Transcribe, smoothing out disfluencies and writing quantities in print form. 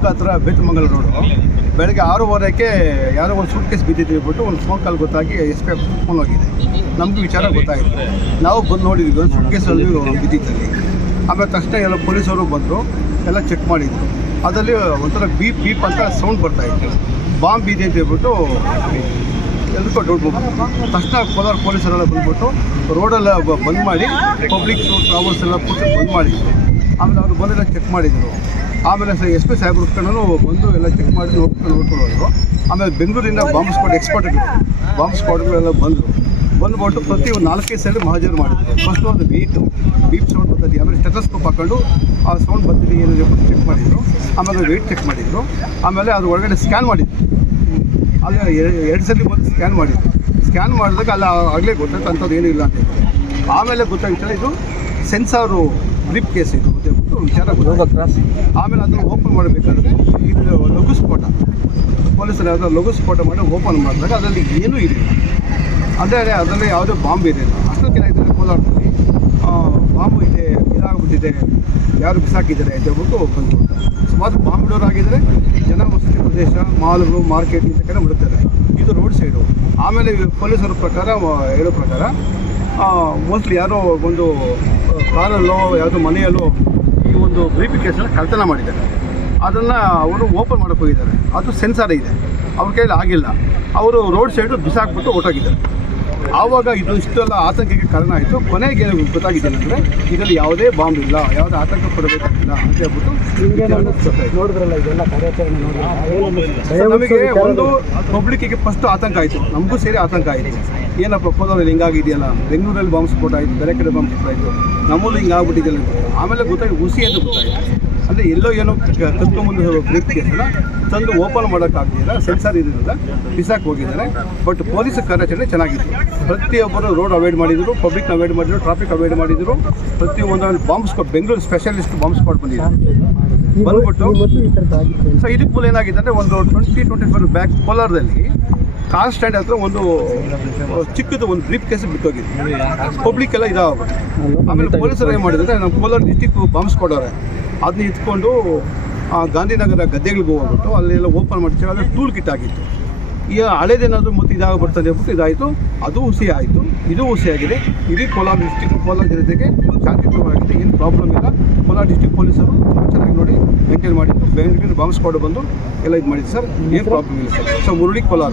ಶಿವಮೊಗ್ಗ ಹತ್ರ ಬೇತಮಂಗಲ ರೋಡು ಬೆಳಗ್ಗೆ 6:30ಕ್ಕೆ ಯಾರೋ ಒಂದು ಸೂಟ್ ಕೇಸ್ ಬಿದ್ದಿದ್ದು ಹೇಳ್ಬಿಟ್ಟು ಒಂದು ಫೋನ್ ಕಾಲ್ ಗೊತ್ತಾಗಿ SP ಫೋನ್ ಹೋಗಿದೆ. ನಮಗೂ ವಿಚಾರ ಗೊತ್ತಾಯಿತು. ನಾವು ಬಂದು ನೋಡಿದ್ವಿ ಒಂದು ಸೂಟ್ ಕೇಸಲ್ಲಿ ಬಿದ್ದಿದ್ದಲ್ಲಿ. ಆಮೇಲೆ ತಕ್ಷಣ ಎಲ್ಲ ಪೊಲೀಸವರು ಬಂದರು, ಎಲ್ಲ ಚೆಕ್ ಮಾಡಿದರು. ಅದರಲ್ಲಿ ಒಂಥರ ಬೀಪ್ ಅಂತ ಸೌಂಡ್ ಬರ್ತಾಯಿತ್ತು. ಬಾಂಬ್ ಬಿದ್ದೆ ಅಂತ ಹೇಳ್ಬಿಟ್ಟು ಎಲ್ಲರಿಗೂ ಡೌಟ್ ಬಂತು. ತಕ್ಷಣ ಕೋಲಾರ ಪೊಲೀಸರೆಲ್ಲ ಬಂದ್ಬಿಟ್ಟು ರೋಡೆಲ್ಲ ಬಂದ್ ಮಾಡಿ ಪಬ್ಲಿಕ್ ಟ್ರಾವೆಲ್ಸ್ ಎಲ್ಲ ಕೂತು ಬಂದ್ ಮಾಡಿದ್ರು. ಆಮೇಲೆ ಅವರು ಬಂದೆಲ್ಲ ಚೆಕ್ ಮಾಡಿದರು. ಆಮೇಲೆ SP ಸಾಹೇಬ್ರು ಬಂದು ಎಲ್ಲ ಚೆಕ್ ಮಾಡಿ ನೋಡ್ಕೊಂಡು ಹೋದರು. ಆಮೇಲೆ ಬೆಂಗಳೂರಿಂದ ಬಾಂಬ್ ಸ್ಕ್ವಾಡ್ಗಳೆಲ್ಲ ಬಂದುಬಿಟ್ಟು ಪ್ರತಿ ಒಂದು 4-5 ಸಲ ಮಹಾಜರು ಮಾಡಿದ್ರು. ಫಸ್ಟ್ ಒಂದು ಬೀಪ್ ಸೌಂಡ್ ಬರ್ತದೆ. ಆಮೇಲೆ ಸ್ಟೆಥೋಸ್ಕೋಪ್ ಹಾಕೊಂಡು ಆ ಸೌಂಡ್ ಬರ್ತಿದೆ ಏನಿದೆ ಚೆಕ್ ಮಾಡಿದರು. ಆಮೇಲೆ ವೆಯ್ಟ್ ಚೆಕ್ ಮಾಡಿದರು. ಆಮೇಲೆ ಅದು ಒಳಗಡೆ ಸ್ಕ್ಯಾನ್ ಮಾಡಿದ್ರು. ಅಲ್ಲಿ 2 ಸಲ ಬಂದು ಸ್ಕ್ಯಾನ್ ಮಾಡಿದಾಗ ಅಲ್ಲಿ ಆಗಲೇ ಗೊತ್ತಾಯ್ತು ಅಂಥದ್ದು ಏನೂ ಇಲ್ಲ ಅಂತ ಹೇಳಿ. ಆಮೇಲೆ ಗೊತ್ತಾಗಿತ್ತು ಇದು ಸೆನ್ಸಾರು ಬ್ರೀಫ್ ಕೇಸ್ ಇದು ಅಂತ ಹೇಳ್ಬಿಟ್ಟು ವಿಚಾರ ಗೊತ್ತಾಗುತ್ತೆ. ಆಮೇಲೆ ಅದನ್ನು ಓಪನ್ ಮಾಡಬೇಕಾದ್ರೆ ಇದು ಲಘು ಸ್ಫೋಟ, ಪೊಲೀಸರು ಯಾವುದೋ ಲಘು ಸ್ಫೋಟ ಮಾಡಿ ಓಪನ್ ಮಾಡಿದಾಗ ಅದರಲ್ಲಿ ಏನೂ ಇರಲಿಲ್ಲ. ಅಂದರೆ ಅದರಲ್ಲಿ ಯಾವುದೇ ಬಾಂಬ್ ಇರಲಿಲ್ಲ. ಅಷ್ಟೊಂದು ಏನಾಗ್ತದೆ ಕೋಲಾರದಲ್ಲಿ ಬಾಂಬು ಇದೆ, ಇದಾಗ್ಬಿಟ್ಟಿದೆ, ಯಾರು ಬಿಸಾಕಿದ್ದಾರೆ ಅಂತ ಹೇಳ್ಬಿಟ್ಟು ಬಂದು ಸುಮಾರು ಬಾಂಬ್ ಡೋರ್ ಆಗಿದ್ದರೆ ಜನವಸತಿ ಪ್ರದೇಶ, ಮಾಲ್ಗಳು, ಮಾರ್ಕೆಟ್ ಇಂಥ ಕಡೆ ಬಿಡುತ್ತಾರೆ. ಇದು ರೋಡ್ ಸೈಡು. ಆಮೇಲೆ ಪೊಲೀಸರ ಪ್ರಕಾರ ಹೇಳೋ ಪ್ರಕಾರ ಮೋಸ್ಟ್ಲಿ ಯಾರೋ ಒಂದು ಕಾರಲ್ಲೋ ಯಾವುದೋ ಮನೆಯಲ್ಲೋ ಈ ಒಂದು ಬ್ರೀಫ್ ಕೇಸನ್ನು ಕಳ್ತನ ಮಾಡಿದ್ದಾರೆ. ಅದನ್ನು ಅವರು ಓಪನ್ ಮಾಡೋಕ್ಕೆ ಹೋಗಿದ್ದಾರೆ. ಅದು ಸೆನ್ಸಾರ್ ಇದೆ, ಅವ್ರ ಕೈಯಲ್ಲಿ ಆಗಿಲ್ಲ. ಅವರು ರೋಡ್ ಸೈಡು ಬಿಸಾಕ್ಬಿಟ್ಟು ಹೊರಟೋಗಿದ್ದಾರೆ. ಆವಾಗ ಇದು ಇಷ್ಟೆಲ್ಲ ಆತಂಕಕ್ಕೆ ಕಾರಣ ಆಯಿತು. ಕೊನೆಗೆ ಏನು ಗೊತ್ತಾಗಿದ್ದೇನೆಂದರೆ ಇದರಲ್ಲಿ ಯಾವುದೇ ಬಾಂಬ್ ಇಲ್ಲ, ಯಾವುದೇ ಆತಂಕ ಪಡಬೇಕಾಗಿಲ್ಲ ಅಂತ ಹೇಳ್ಬಿಟ್ಟು ನೋಡಿದ್ರಲ್ಲ ಇದೆಲ್ಲ ಕಾರ್ಯಾಚರಣೆ ನೋಡಿ ನಮಗೆ ಒಂದು ಪಬ್ಲಿಕ್ಕಿಗೆ ಫಸ್ಟ್ ಆತಂಕ ಆಯಿತು, ನಮಗೂ ಸೇರಿ ಆತಂಕ ಆಯಿತು. ಏನಪ್ಪ ಕೋಲಾರಲ್ಲಿ ಹಿಂಗಾಗಿದೆಯಲ್ಲ, ಬೆಂಗಳೂರಲ್ಲಿ ಬಾಂಬ್ ಸ್ಫೋಟ ಆಯಿತು, ಬೇರೆ ಕಡೆ ಬಾಂಬ್ ಸ್ಫೋಟ ಆಯಿತು, ನಮ್ಮಲ್ಲೂ ಹಿಂಗಾಗ್ಬಿಟ್ಟಿದೆಯಲ್ಲ ಅಂತ. ಆಮೇಲೆ ಗೊತ್ತಾಗಿ ಹುಸಿ ಅಂತ ಗೊತ್ತಾಯಿತು. ಅಂದರೆ ಎಲ್ಲೋ ಏನೋ ಕತ್ಕೊಂಡ್ಬಂದು ಬ್ರೀಫ್ ಕೇಸನ್ನು ತಂದು ಓಪನ್ ಮಾಡೋಕ್ಕಾಗ್ತಿಲ್ಲ, ಸೆನ್ಸಾರ್ ಇರೋದ್ರಿಂದ ಬಿಸಾಕಿ ಹೋಗಿದ್ದಾರೆ. ಬಟ್ ಪೊಲೀಸ್ ಕಾರ್ಯಾಚರಣೆ ಚೆನ್ನಾಗಿತ್ತು. ಪ್ರತಿಯೊಬ್ಬರು ರೋಡ್ ಅವಾಯ್ಡ್ ಮಾಡಿದರು, ಪಬ್ಲಿಕ್ನ ಅವಾಯ್ಡ್ ಮಾಡಿದರು, ಟ್ರಾಫಿಕ್ ಅವಾಯ್ಡ್ ಮಾಡಿದರು. ಪ್ರತಿಯೊಂದು bomb squad, Bengaluru specialist bomb squad ಬಂದ್ಬಿಟ್ಟು ಸೊ ಇದಕ್ಕೆ ಮೂಲ ಏನಾಗಿದೆ ಅಂದರೆ ಒಂದು 20-25 ಬ್ಯಾಕ್ ಕೋಲಾರದಲ್ಲಿ ಕಾರ್ ಸ್ಟ್ಯಾಂಡ್ ಹತ್ರ ಒಂದು ಚಿಕ್ಕದು ಒಂದು ಬ್ರೀಫ್ ಕೇಸ್ ಬಿಟ್ಟೋಗಿದೆ. ಪಬ್ಲಿಕ್ ಎಲ್ಲ ಇದಾಗ್ಬಿಟ್ಟು ಆಮೇಲೆ ಪೊಲೀಸರು ಏನು ಮಾಡಿದರೆ ನಮ್ಮ ಕೋಲಾರ ಡಿಸ್ಟಿಕ್ ಬಾಂಬ್ ಸ್ಕ್ವಾಡ್ ಅವರೇ ಅದನ್ನ ಇಟ್ಕೊಂಡು ಗಾಂಧಿನಗರ ಗದ್ದೆಗಳಿಗೆ ಹೋಗ್ಬಿಟ್ಟು ಅಲ್ಲೆಲ್ಲ ಓಪನ್ ಮಾಡ್ತೀವಿ. ಅದು ಟೂಲ್ ಕಿಟ್ ಆಗಿತ್ತು. ಈಗ ಹಳೇದೇನಾದರೂ ಮತ್ತು ಇದಾಗ್ಬಿಡ್ತದೆ ಅಂದ್ಬಿಟ್ಟು ಇದಾಯಿತು. ಅದು ಹುಸಿ ಆಯಿತು, ಇದು ಹುಸಿಯಾಗಿದೆ. ಇಡೀ ಕೋಲಾರ ಡಿಸ್ಟಿಕ್, ಕೋಲಾರ ಜನತೆಗೆ ಶಾಂತಿಯುತವಾಗಿದೆ, ಏನು ಪ್ರಾಬ್ಲಮ್ ಇಲ್ಲ. ಕೋಲಾರ ಡಿಸ್ಟಿಕ್ ಪೊಲೀಸರು ಚೆನ್ನಾಗಿ ನೋಡಿ ಮೇಂಟೈನ್ ಮಾಡಿದ್ದು. ಬೆಂಗಳೂರು ಬಾಂಬ್ ಸ್ಕ್ವಾಡ್ ಬಂದು ಎಲ್ಲ ಇದು ಮಾಡಿದ್ದು ಸರ್, ಏನು ಪ್ರಾಬ್ಲಮ್ ಇಲ್ಲ ಸರ್. ಸೊ ಮುರುಳಿ ಕೋಲಾರ.